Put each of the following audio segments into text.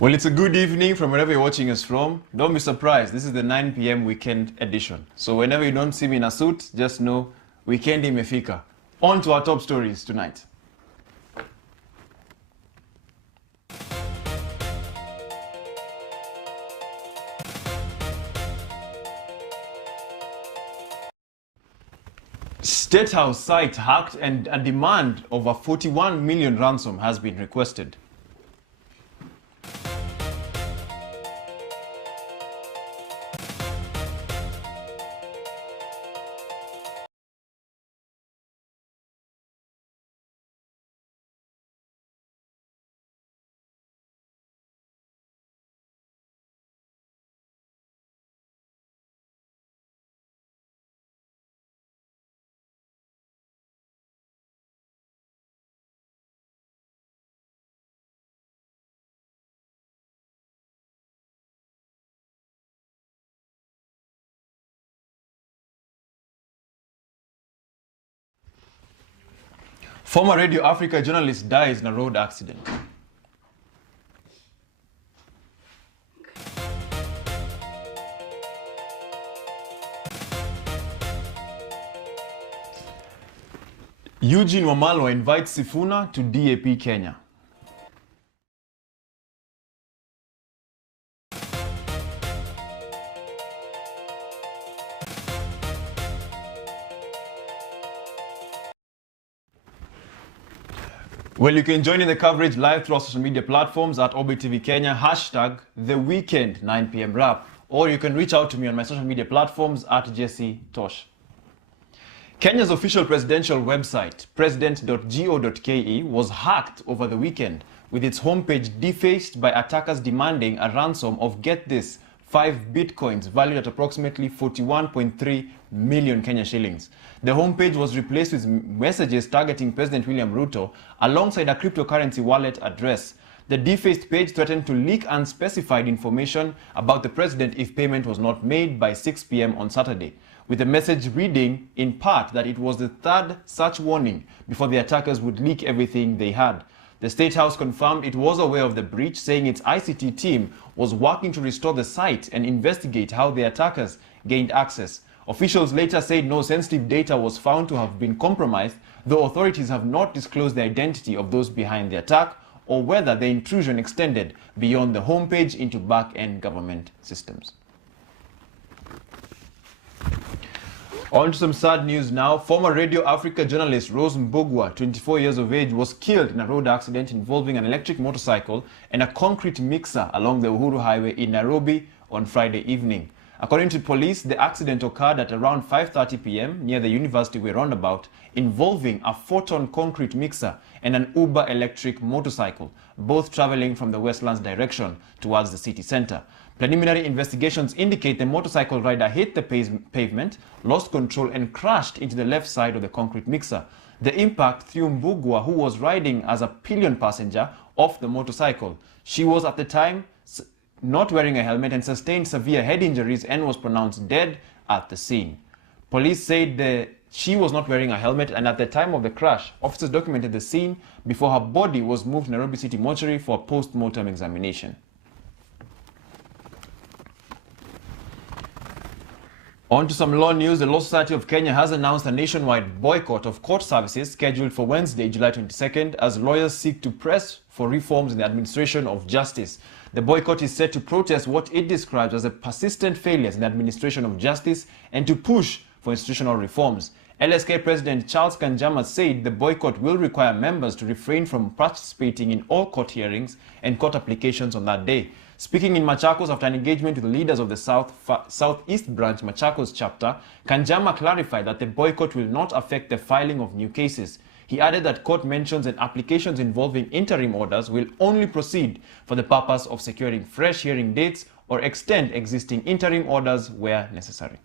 Well, it's a good evening from wherever you're watching us from. Don't be surprised, this is the 9 p.m. weekend edition. So whenever you don't see me in a suit, just know weekend imefika. On to our top stories tonight. State House site hacked and a demand of a 41 million ransom has been requested. Former Radio Africa journalist dies in a road accident. Eugene Wamalwa invites Sifuna to DAP Kenya. Well, you can join in the coverage live through our social media platforms at OrbitTV Kenya, #The Weekend 9 p.m. Wrap, or you can reach out to me on my social media platforms at Jesse Tosh. Kenya's official presidential website, president.go.ke, was hacked over the weekend, with its homepage defaced by attackers demanding a ransom of, get this, 5 bitcoins valued at approximately 41.3 million Kenya shillings. The homepage was replaced with messages targeting President William Ruto alongside a cryptocurrency wallet address. The defaced page threatened to leak unspecified information about the president if payment was not made by 6 p.m. on Saturday, with the message reading in part that it was the third such warning before the attackers would leak everything they had. The State House confirmed it was aware of the breach, saying its ICT team was working to restore the site and investigate how the attackers gained access. Officials later said no sensitive data was found to have been compromised, though authorities have not disclosed the identity of those behind the attack or whether the intrusion extended beyond the homepage into back-end government systems. On to some sad news now. Former Radio Africa journalist Rose Mbugua, 24 years of age, was killed in a road accident involving an electric motorcycle and a concrete mixer along the Uhuru Highway in Nairobi on Friday evening. According to police, the accident occurred at around 5:30 p.m. near the University Way roundabout, involving a 4-ton concrete mixer and an Uber electric motorcycle, both traveling from the Westlands direction towards the city center. Preliminary investigations indicate the motorcycle rider hit the pavement, lost control and crashed into the left side of the concrete mixer. The impact threw Mbugua, who was riding as a pillion passenger, off the motorcycle. She was at the time not wearing a helmet and sustained severe head injuries and was pronounced dead at the scene. Police said she was not wearing a helmet, and at the time of the crash, officers documented the scene before her body was moved to Nairobi City Mortuary for a post-mortem examination. On to some law news. The Law Society of Kenya has announced a nationwide boycott of court services scheduled for Wednesday, July 22nd, as lawyers seek to press for reforms in the administration of justice. The boycott is set to protest what it describes as the persistent failures in the administration of justice and to push for institutional reforms. LSK President Charles Kanjama said the boycott will require members to refrain from participating in all court hearings and court applications on that day. Speaking in Machakos after an engagement with the leaders of the Southeast Branch Machakos chapter, Kanjama clarified that the boycott will not affect the filing of new cases. He added that court mentions and applications involving interim orders will only proceed for the purpose of securing fresh hearing dates or extend existing interim orders where necessary.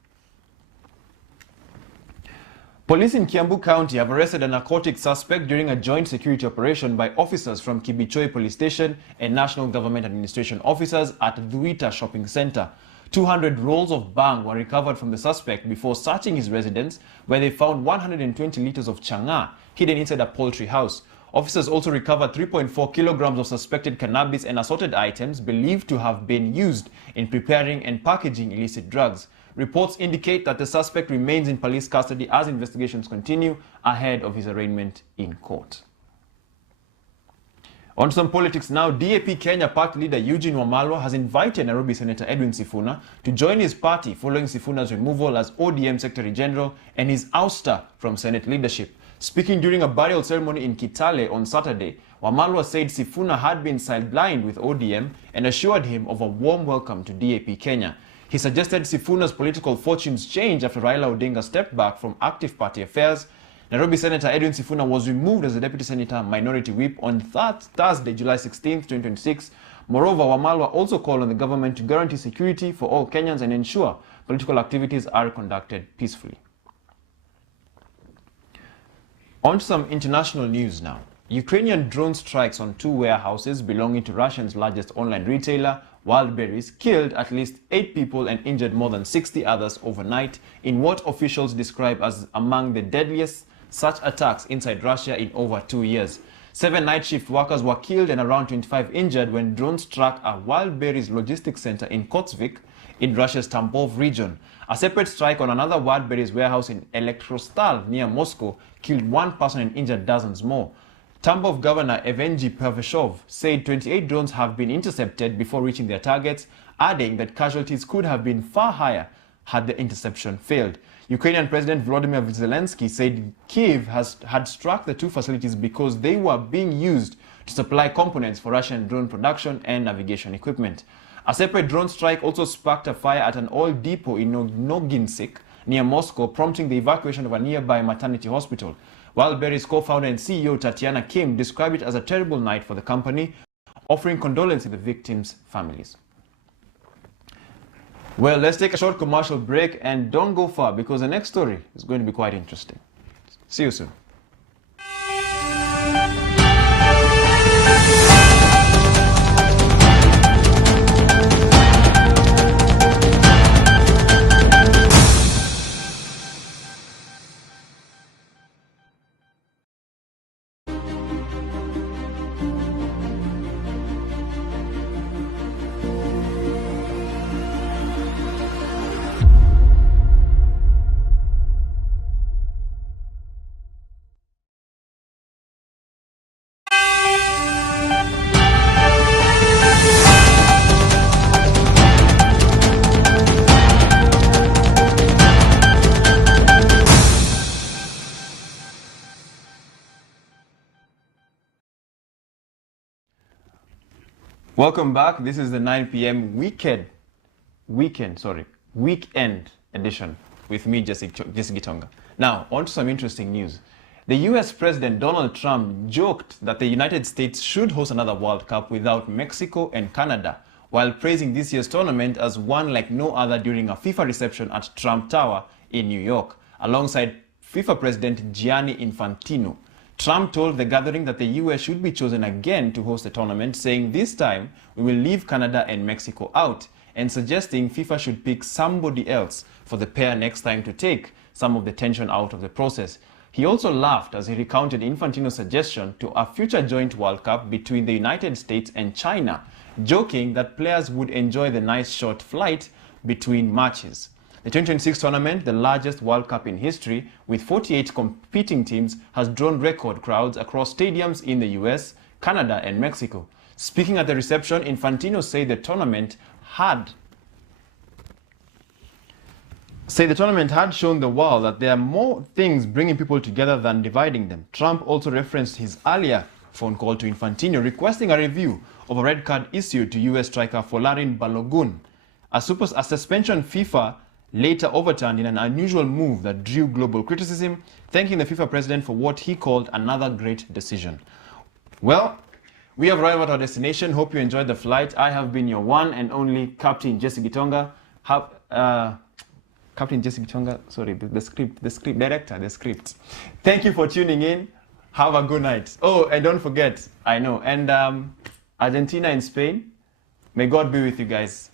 Police in Kiambu County have arrested a narcotic suspect during a joint security operation by officers from Kibichoi Police Station and National Government Administration officers at Dhuita Shopping Center. 200 rolls of bang were recovered from the suspect before searching his residence, where they found 120 liters of chang'aa hidden inside a poultry house. Officers also recovered 3.4 kilograms of suspected cannabis and assorted items believed to have been used in preparing and packaging illicit drugs. Reports indicate that the suspect remains in police custody as investigations continue ahead of his arraignment in court. On to some politics now. DAP Kenya party leader Eugene Wamalwa has invited Nairobi Senator Edwin Sifuna to join his party following Sifuna's removal as ODM Secretary General and his ouster from Senate leadership. Speaking during a burial ceremony in Kitale on Saturday, Wamalwa said Sifuna had been sidelined with ODM and assured him of a warm welcome to DAP Kenya. He suggested Sifuna's political fortunes change after Raila Odinga stepped back from active party affairs. Nairobi Senator Edwin Sifuna was removed as the Deputy Senator Minority Whip on Thursday, July 16, 2026. Moreover, Wamalwa also called on the government to guarantee security for all Kenyans and ensure political activities are conducted peacefully. On to some international news now. Ukrainian drone strikes on 2 warehouses belonging to Russia's largest online retailer, Wildberries, killed at least 8 people and injured more than 60 others overnight in what officials describe as among the deadliest such attacks inside Russia in over 2 years. 7 night shift workers were killed and around 25 injured when drones struck a Wildberries logistics center in Kotsvik in Russia's Tambov region. A separate strike on another Wildberries warehouse in Elektrostal near Moscow killed 1 person and injured dozens more. Tambov Governor Evgeny Paveshov said 28 drones have been intercepted before reaching their targets, adding that casualties could have been far higher had the interception failed. Ukrainian President Volodymyr Zelensky said Kyiv had struck the 2 facilities because they were being used to supply components for Russian drone production and navigation equipment. A separate drone strike also sparked a fire at an oil depot in Noginsk near Moscow, prompting the evacuation of a nearby maternity hospital. Wildberries co-founder and CEO Tatiana Kim described it as a terrible night for the company, offering condolences to the victims' families. Well, let's take a short commercial break and don't go far because the next story is going to be quite interesting. See you soon. Welcome back. This is the 9 p.m. weekend edition with me, Jesse Gitonga. Now, on to some interesting news. The US President Donald Trump joked that the United States should host another World Cup without Mexico and Canada, while praising this year's tournament as one like no other during a FIFA reception at Trump Tower in New York, alongside FIFA President Gianni Infantino. Trump told the gathering that the US should be chosen again to host the tournament, saying this time we will leave Canada and Mexico out, and suggesting FIFA should pick somebody else for the pair next time to take some of the tension out of the process. He also laughed as he recounted Infantino's suggestion to a future joint World Cup between the United States and China, joking that players would enjoy the nice short flight between matches. The 2026 tournament, the largest World Cup in history, with 48 competing teams, has drawn record crowds across stadiums in the US, Canada, and Mexico. Speaking at the reception, Infantino said the tournament had shown the world that there are more things bringing people together than dividing them. Trump also referenced his earlier phone call to Infantino requesting a review of a red card issued to US striker Folarin Balogun, a suspension FIFA later overturned in an unusual move that drew global criticism, thanking the FIFA president for what he called another great decision. Well, we have arrived at our destination. Hope you enjoyed the flight. I have been your one and only Captain Jesse Gitonga. Captain Jesse Gitonga, sorry, the script director. Thank you for tuning in. Have a good night. Oh, and don't forget, I know, and Argentina and Spain, may God be with you guys.